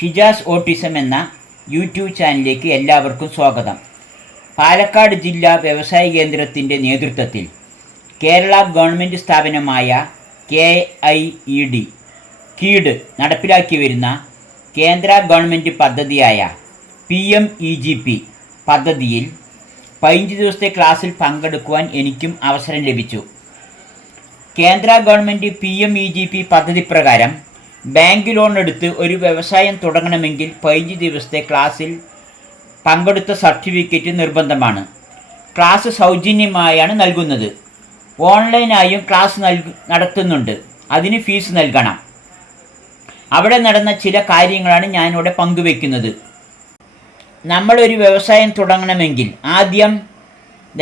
Shijas autism എന്ന YouTube ചാനലിലേക്ക് എല്ലാവർക്കും സ്വാഗതം. പാലക്കാട് ജില്ലാ വ്യവസായ കേന്ദ്രത്തിന്റെ നേതൃത്വത്തിൽ കേരള ഗവൺമെന്റ് സ്ഥാപനമായ K I E D KIED നടപ്പിലാക്കി വരുന്ന കേന്ദ്ര ഗവൺമെന്റ് പദ്ധതിയായ P M E G P പദ്ധതിയിൽ പതിനഞ്ച് ദിവസത്തെ ക്ലാസ്സിൽ പങ്കെടുക്കുവാൻ എനിക്കും അവസരം ലഭിച്ചു. കേന്ദ്ര government P M E G P പദ്ധതി പ്രകാരം ബാങ്ക് ലോൺ എടുത്ത് ഒരു വ്യവസായം തുടങ്ങണമെങ്കിൽ പതിനഞ്ച് ദിവസത്തെ ക്ലാസ്സിൽ പങ്കെടുത്ത സർട്ടിഫിക്കറ്റ് നിർബന്ധമാണ്. ക്ലാസ് സൗജന്യമായാണ് നൽകുന്നത്. ഓൺലൈനായും ക്ലാസ് നൽകു നടത്തുന്നുണ്ട്. അതിന് ഫീസ് നൽകണം. അവിടെ നടന്ന ചില കാര്യങ്ങളാണ് ഞാനിവിടെ പങ്കുവെക്കുന്നത്. നമ്മളൊരു വ്യവസായം തുടങ്ങണമെങ്കിൽ ആദ്യം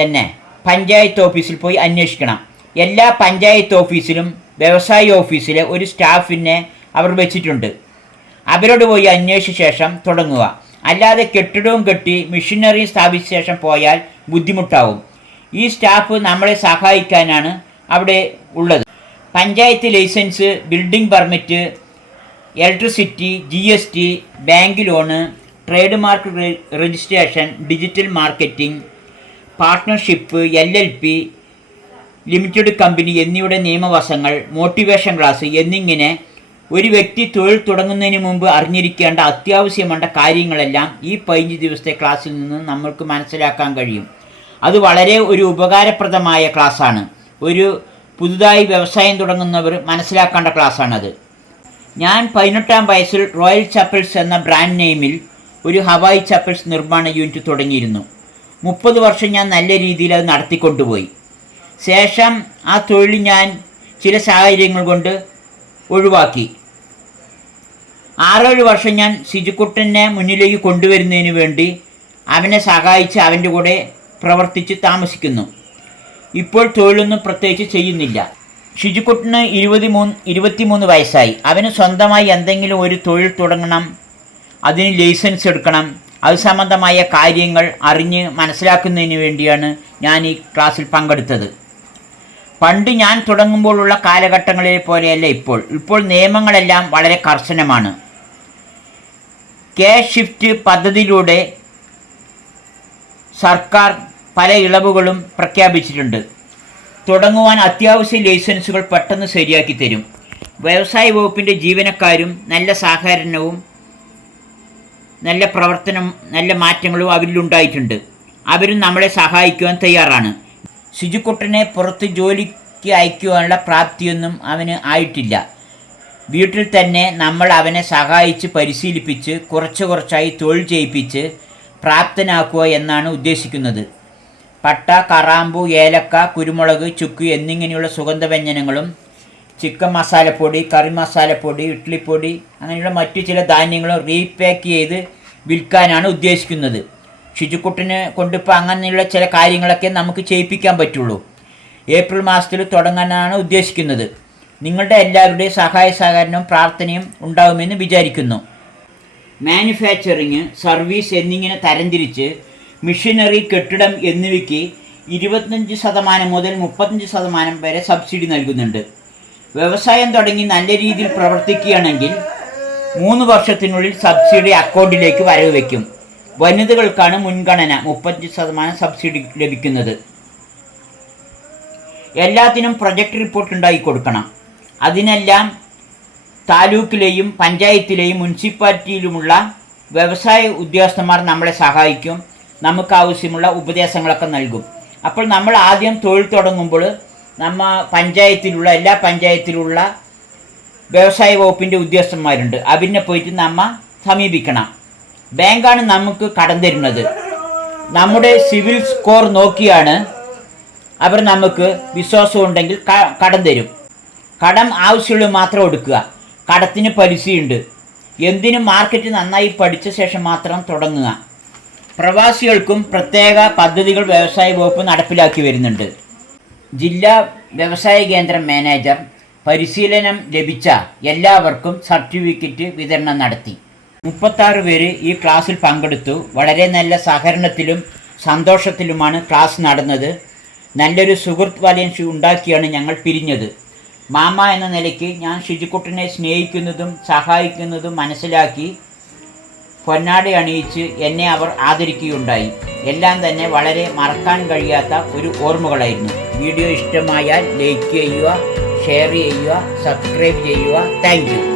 തന്നെ പഞ്ചായത്ത് ഓഫീസിൽ പോയി അന്വേഷിക്കണം. എല്ലാ പഞ്ചായത്ത് ഓഫീസിലും വ്യവസായ ഓഫീസിലെ ഒരു സ്റ്റാഫിനെ അവർ വെച്ചിട്ടുണ്ട്. അവരോട് പോയി അന്വേഷിച്ച ശേഷം തുടങ്ങുക. അല്ലാതെ കെട്ടിടവും കെട്ടി മെഷീനറി സ്ഥാപിച്ച ശേഷം പോയാൽ ബുദ്ധിമുട്ടാവും. ഈ സ്റ്റാഫ് നമ്മളെ സഹായിക്കാനാണ് അവിടെ ഉള്ളത്. Panchayat licence building permit electricity G S T bank loan trade mark registration digital marketing partnership L L P limited company എന്നിവയുടെ നിയമവശങ്ങൾ മോട്ടിവേഷൻ ക്ലാസ് എന്നിങ്ങനെ ഒരു വ്യക്തി തൊഴിൽ തുടങ്ങുന്നതിന് മുമ്പ് അറിഞ്ഞിരിക്കേണ്ട അത്യാവശ്യമായ കാര്യങ്ങളെല്ലാം ഈ പതിനഞ്ച് ദിവസത്തെ ക്ലാസ്സിൽ നിന്ന് നമ്മൾക്ക് മനസ്സിലാക്കാൻ കഴിയും. അത് വളരെ ഒരു ഉപകാരപ്രദമായ ക്ലാസ്സാണ്. ഒരു പുതുതായി വ്യവസായം തുടങ്ങുന്നവർ മനസ്സിലാക്കേണ്ട ക്ലാസ്സാണത്. ഞാൻ പതിനെട്ടാം വയസ്സിൽ റോയൽ ചപ്പൽസ് എന്ന ബ്രാൻഡ് നെയിമിൽ ഒരു ഹവായി ചപ്പൽസ് നിർമ്മാണ യൂണിറ്റ് തുടങ്ങിയിരുന്നു. മുപ്പത് വർഷം ഞാൻ നല്ല രീതിയിൽ അത് നടത്തിക്കൊണ്ടുപോയി. ശേഷം ആ തൊഴിൽ ഞാൻ ചില സാഹചര്യങ്ങൾ കൊണ്ട് ഒഴിവാക്കി. ആറേഴ് വർഷം ഞാൻ സിജുക്കുട്ടനെ മുന്നിലേക്ക് കൊണ്ടുവരുന്നതിന് വേണ്ടി അവനെ സഹായിച്ച് അവന്റെ കൂടെ പ്രവർത്തിച്ച് താമസിക്കുന്നു. ഇപ്പോൾ തൊഴിലൊന്നും പ്രത്യേകിച്ച് ചെയ്യുന്നില്ല. ഷിജുക്കുട്ടിന് ഇരുപത്തി മൂന്ന് ഇരുപത്തിമൂന്ന് വയസ്സായി. അവന് സ്വന്തമായി എന്തെങ്കിലും ഒരു തൊഴിൽ തുടങ്ങണം അതിന് ലൈസൻസ് എടുക്കണം അത് സംബന്ധമായ കാര്യങ്ങൾ അറിഞ്ഞ് മനസ്സിലാക്കുന്നതിന് വേണ്ടിയാണ് ഞാൻ ഈ ക്ലാസ്സിൽ പങ്കെടുത്തത്. പണ്ട് ഞാൻ തുടങ്ങുമ്പോഴുള്ള കാലഘട്ടങ്ങളിലെ പോലെയല്ല ഇപ്പോൾ. ഇപ്പോൾ നിയമങ്ങളെല്ലാം വളരെ കർശനമാണ്. കെ ഷിഫ്റ്റ് പദ്ധതിയിലൂടെ സർക്കാർ പല ഇളവുകളും പ്രഖ്യാപിച്ചിട്ടുണ്ട്. തുടങ്ങുവാൻ അത്യാവശ്യ ലൈസൻസുകൾ പെട്ടെന്ന് ശരിയാക്കി തരും. വ്യവസായ വകുപ്പിന്റെ ജീവനക്കാരും നല്ല സഹകരണവും നല്ല പ്രവർത്തനം നല്ല മാറ്റങ്ങളും അവരിലുണ്ടായിട്ടുണ്ട്. അവരും നമ്മളെ സഹായിക്കുവാൻ തയ്യാറാണ്. ശുചിക്കുട്ടനെ പുറത്ത് ജോലിക്ക് അയക്കുവാനുള്ള പ്രാപ്തിയൊന്നും അവന് ആയിട്ടില്ല. വീട്ടിൽ തന്നെ നമ്മൾ അവനെ സഹായിച്ച് പരിശീലിപ്പിച്ച് കുറച്ച് കുറച്ചായി തൊഴിൽ ചെയ്യിപ്പിച്ച് പ്രാപ്തനാക്കുക എന്നാണ് ഉദ്ദേശിക്കുന്നത്. പട്ട കറാമ്പു ഏലക്ക കുരുമുളക് ചുക്ക് എന്നിങ്ങനെയുള്ള സുഗന്ധവ്യഞ്ജനങ്ങളും ചിക്കൻ മസാലപ്പൊടി കറി മസാലപ്പൊടി ഇഡ്ഡലിപ്പൊടി അങ്ങനെയുള്ള മറ്റു ചില ധാന്യങ്ങളും റീപാക്ക് ചെയ്ത് വിൽക്കാനാണ് ഉദ്ദേശിക്കുന്നത്. ഷിജുക്കുട്ടിനെ കൊണ്ടിപ്പോൾ അങ്ങനെയുള്ള ചില കാര്യങ്ങളൊക്കെ നമുക്ക് ചെയ്യിപ്പിക്കാൻ പറ്റുള്ളൂ. ഏപ്രിൽ മാസത്തിൽ തുടങ്ങാനാണ് ഉദ്ദേശിക്കുന്നത്. നിങ്ങളുടെ എല്ലാവരുടെയും സഹായ സഹകരണവും പ്രാർത്ഥനയും ഉണ്ടാവുമെന്ന് വിചാരിക്കുന്നു. മാനുഫാക്ചറിങ് സർവീസ് എന്നിങ്ങനെ തരംതിരിച്ച് മിഷനറി കെട്ടിടം എന്നിവയ്ക്ക് ഇരുപത്തഞ്ച് ശതമാനം മുതൽ മുപ്പത്തഞ്ച് ശതമാനം വരെ സബ്സിഡി നൽകുന്നുണ്ട്. വ്യവസായം തുടങ്ങി നല്ല രീതിയിൽ പ്രവർത്തിക്കുകയാണെങ്കിൽ മൂന്ന് വർഷത്തിനുള്ളിൽ സബ്സിഡി അക്കൗണ്ടിലേക്ക് വരവ് വയ്ക്കും. വനിതകൾക്കാണ് മുൻഗണന മുപ്പത്തഞ്ച് ശതമാനം സബ്സിഡി ലഭിക്കുന്നത്. എല്ലാത്തിനും പ്രൊജക്ട് റിപ്പോർട്ട് ഉണ്ടാക്കി കൊടുക്കണം. അതിനെല്ലാം താലൂക്കിലെയും പഞ്ചായത്തിലെയും മുനിസിപ്പാലിറ്റിയിലുമുള്ള വ്യവസായ ഉദ്യോഗസ്ഥന്മാർ നമ്മളെ സഹായിക്കും. നമുക്ക് ആവശ്യമുള്ള ഉപദേശങ്ങളൊക്കെ നൽകും. അപ്പോൾ നമ്മൾ ആദ്യം തൊഴിൽ തുടങ്ങുമ്പോൾ നമ്മ പഞ്ചായത്തിലുള്ള എല്ലാ പഞ്ചായത്തിലുള്ള വ്യവസായ വകുപ്പിന്റെ ഉദ്യോഗസ്ഥന്മാരുണ്ട്. അവരിനെ പോയിട്ട് നമ്മ സമീപിക്കണം. ബാങ്കാണ് നമുക്ക് കടം തരുന്നത്. നമ്മുടെ സിവിൽ സ്കോർ നോക്കിയാണ് അവർ നമുക്ക് വിശ്വാസം ഉണ്ടെങ്കിൽ കടം തരും. കടം ആവശ്യമുള്ള മാത്രം എടുക്കുക. കടത്തിന് പലിശയുണ്ട്. എന്തിനും മാർക്കറ്റ് നന്നായി പഠിച്ച ശേഷം മാത്രം തുടങ്ങുക. പ്രവാസികൾക്കും പ്രത്യേക പദ്ധതികൾ വ്യവസായ വകുപ്പ് നടപ്പിലാക്കി വരുന്നുണ്ട്. ജില്ലാ വ്യവസായ കേന്ദ്രം മാനേജർ പരിശീലനം ലഭിച്ച എല്ലാവർക്കും സർട്ടിഫിക്കറ്റ് വിതരണം നടത്തി. മുപ്പത്താറ് പേര് ഈ ക്ലാസ്സിൽ പങ്കെടുത്തു. വളരെ നല്ല സഹകരണത്തിലും സന്തോഷത്തിലുമാണ് ക്ലാസ് നടന്നത്. നല്ലൊരു സുഹൃത്ത് വലയം ഉണ്ടാക്കിയാണ് ഞങ്ങൾ പിരിഞ്ഞത്. മാമ എന്ന നിലയ്ക്ക് ഞാൻ ഷിജുക്കുട്ടനെ സ്നേഹിക്കുന്നതും സഹായിക്കുന്നതും മനസ്സിലാക്കി പൊന്നാടി അണിയിച്ച് എന്നെ അവർ ആദരിക്കുകയുണ്ടായി. എല്ലാം തന്നെ വളരെ മറക്കാൻ കഴിയാത്ത ഒരു ഓർമ്മകളായിരുന്നു. വീഡിയോ ഇഷ്ടമായാൽ ലൈക്ക് ചെയ്യുക ഷെയർ ചെയ്യുക സബ്സ്ക്രൈബ് ചെയ്യുക. താങ്ക്